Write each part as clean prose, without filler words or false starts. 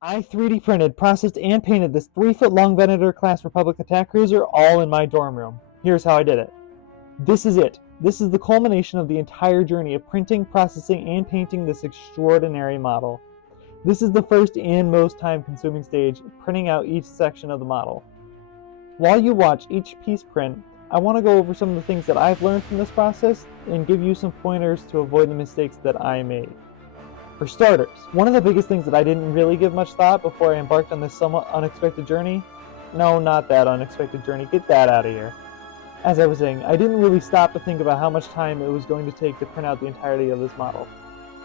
I 3D printed, processed, and painted this 3-foot long Venator class Republic attack cruiser all in my dorm room. Here's how I did it. This is it. This is the culmination of the entire journey of printing, processing, and painting this extraordinary model. This is the first and most time-consuming stage, printing out each section of the model. While you watch each piece print, I want to go over some of the things that I've learned from this process and give you some pointers to avoid the mistakes that I made. For starters, one of the biggest things that I didn't really give much thought before I embarked on this somewhat unexpected journey, no, not that unexpected journey, get that out of here. As I was saying, I didn't really stop to think about how much time it was going to take to print out the entirety of this model.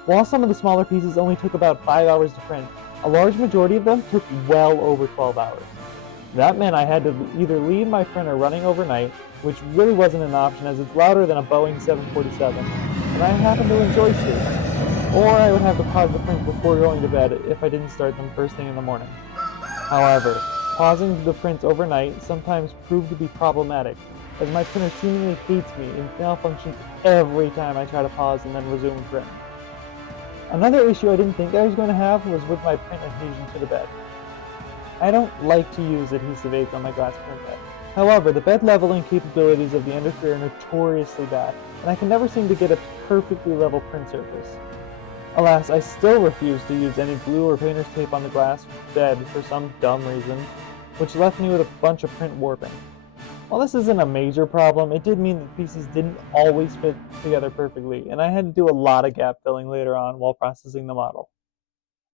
While some of the smaller pieces only took about 5 hours to print, a large majority of them took well over 12 hours. That meant I had to either leave my printer running overnight, which really wasn't an option as it's louder than a Boeing 747, and I happen to enjoy sleep, or I would have to pause the prints before going to bed if I didn't start them first thing in the morning. However, pausing the prints overnight sometimes proved to be problematic, as my printer seemingly hates me and malfunctions every time I try to pause and then resume print. Another issue I didn't think I was going to have was with my print adhesion to the bed. I don't like to use adhesive ink on my glass print bed. However, the bed leveling capabilities of the Ender 3 are notoriously bad, and I can never seem to get a perfectly level print surface. Alas, I still refuse to use any glue or painter's tape on the glass bed for some dumb reason, which left me with a bunch of print warping. While this isn't a major problem, it did mean that the pieces didn't always fit together perfectly, and I had to do a lot of gap filling later on while processing the model.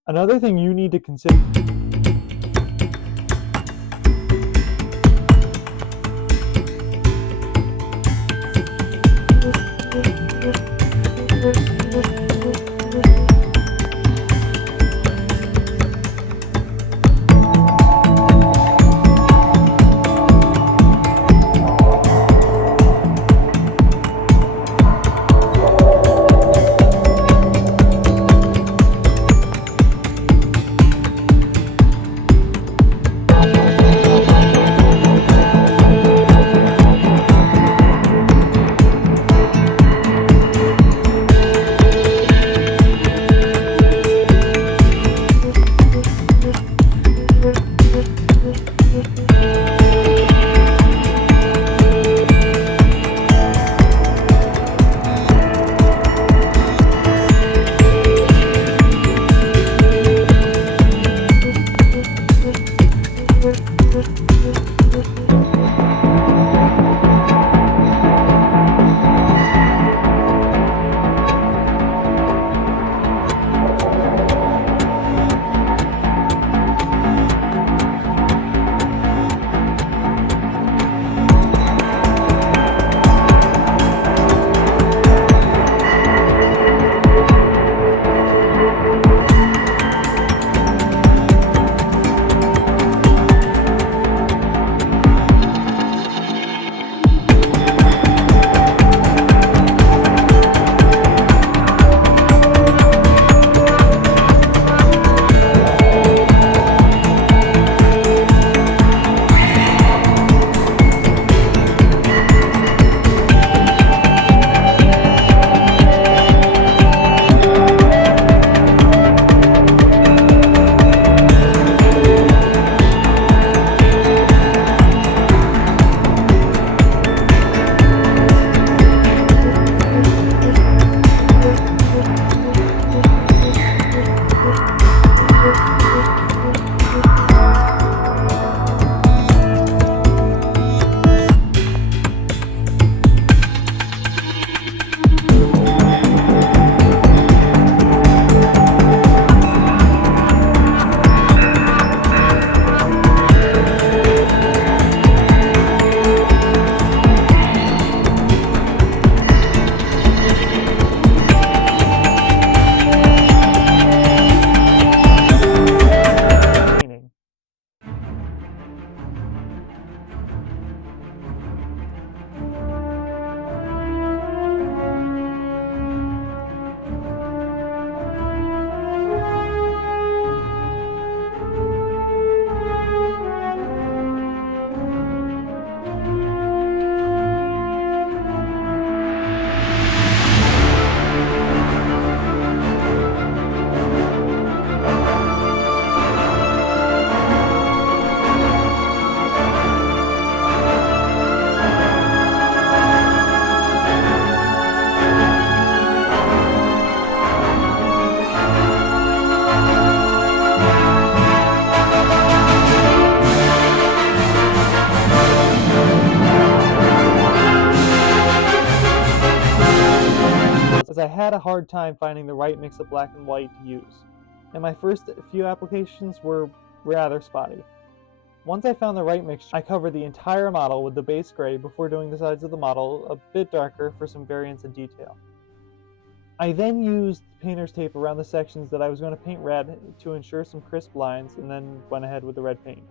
Another thing you need to consider had a hard time finding the right mix of black and white to use, and my first few applications were rather spotty. Once I found the right mixture, I covered the entire model with the base gray before doing the sides of the model a bit darker for some variance in detail. I then used painter's tape around the sections that I was going to paint red to ensure some crisp lines, and then went ahead with the red paint.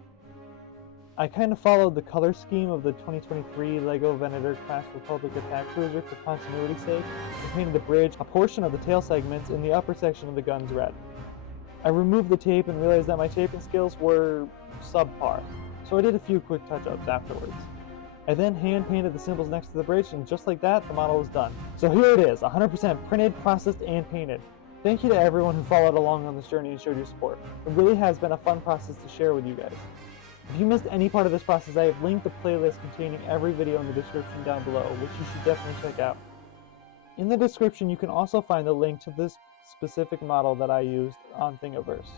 I kind of followed the color scheme of the 2023 LEGO Venator Class Republic Attack Cruiser for continuity's sake, and painted the bridge, a portion of the tail segments, and the upper section of the guns red. I removed the tape and realized that my taping skills were subpar, so I did a few quick touch-ups afterwards. I then hand-painted the symbols next to the bridge, and just like that, the model was done. So here it is, 100% printed, processed, and painted. Thank you to everyone who followed along on this journey and showed your support. It really has been a fun process to share with you guys. If you missed any part of this process, I have linked the playlist containing every video in the description down below, which you should definitely check out. In the description, you can also find the link to this specific model that I used on Thingiverse.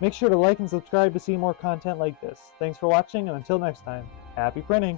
Make sure to like and subscribe to see more content like this. Thanks for watching, and until next time, happy printing!